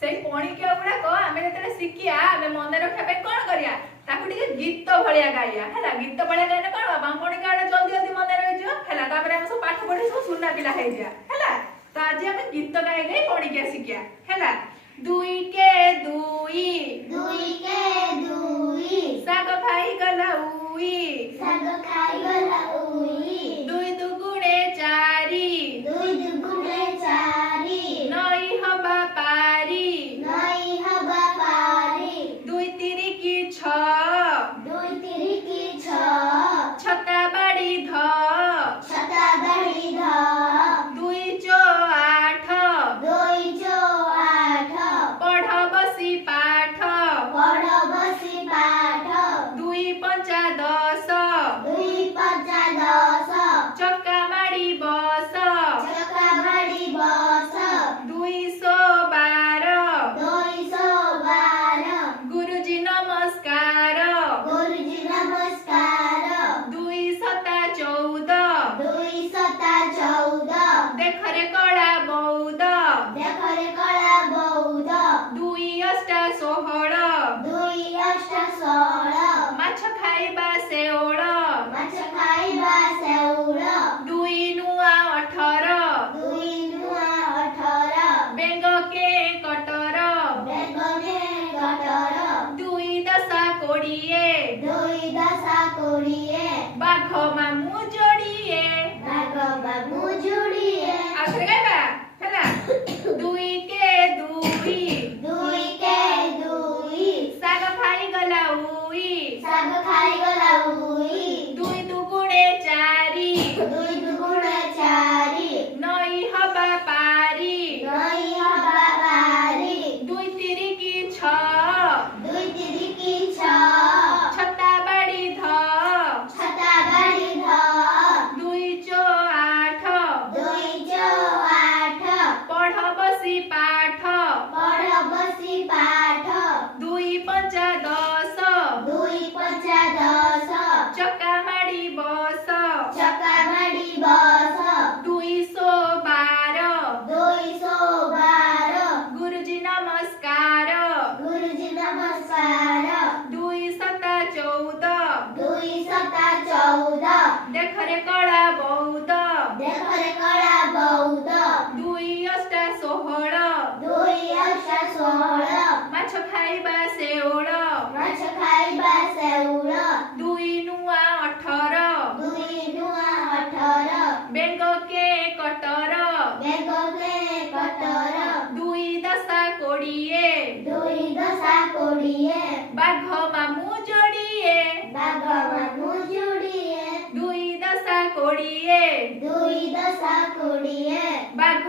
से पणिकिया गुड़ाक आम जो शिखिया आम मन रखा कौन करिया गीत भाया गाइया है गीत भाया गाइले कौन हम पणिकिया जल्दी जल्दी मन रही है सब पाठ पढ़ी सब सुना पिला है तो आज आम गीत गाई गाई पणिकिया शिखिया है दुई के दुई दुई के दुई साग खाई गला उई साग खाई गला उई दुई दुगुणे चारी दुई दुगुणे चारी नई हबा पारी नई हबा पारी दुई तिरी की छ दुई तिरी की छ छता बाड़ी ध छता बाड़ी ध दुई चो आठ दुई चो आठ पढ़ बसी पाठ पढ़ बसी पाठ दुई पंचा दस दुई पंचा दस चक्का माड़ी बस चक्का माड़ी बस 212 212 गुरुजी नमस्कार गुरुजी नमस्कार 2 सता 14 दुई सता 14 देख रे कड़ा बौद देख रे कला बौद 2 अष्टा 16 दुई अष्ट 16 माछ खाइबा सेओळ माछ खाइबा सेउळ 2 नुआ 18 दुई नुआ 18 बेंग के कटर बेगने कटर 2 दशा 20 दुई दशा 20 बाघ मामू जोड़िए बाघ बाबू जुड़िए आखिर गाइबा हैला 2 के 2 दुई के दुई साग खाई गला उई साग खाई गला उई 2 दुगुणे चारी दुई दुगुणे चारी नई हबा पारी नई हबा पारी 2 तिरी की छ दुई तिरी की छ छता बाड़ी ध छता बाड़ी ध 2 चो 8 दुई चो आठ पढ़ बसी पाठ पढ़ बसी पाठ 2 पंचा 10 दुई पंचा 10 चक्का माड़ी बस चक्का माड़ी बस 212 212 गुरुजी नमस्कार गुरुजी नमस्कार 2 सता 14 दुई सता 14 देख रे कड़ा बौद देख रे कला बौद 2 अष्टा 16 दुई अष्ट 16 माछ खाइबा सेओळ माछ खाइबा सेउळ 2 नुआ 18 दुई नुआ 18 बेंग के कटर बेगने कटर 2 दशा 20 दुई दशा 20 बाघ मामू जोड़िए बाघ मामू जुड़िए 2 दशा 20 दुई दशा 20 बाघ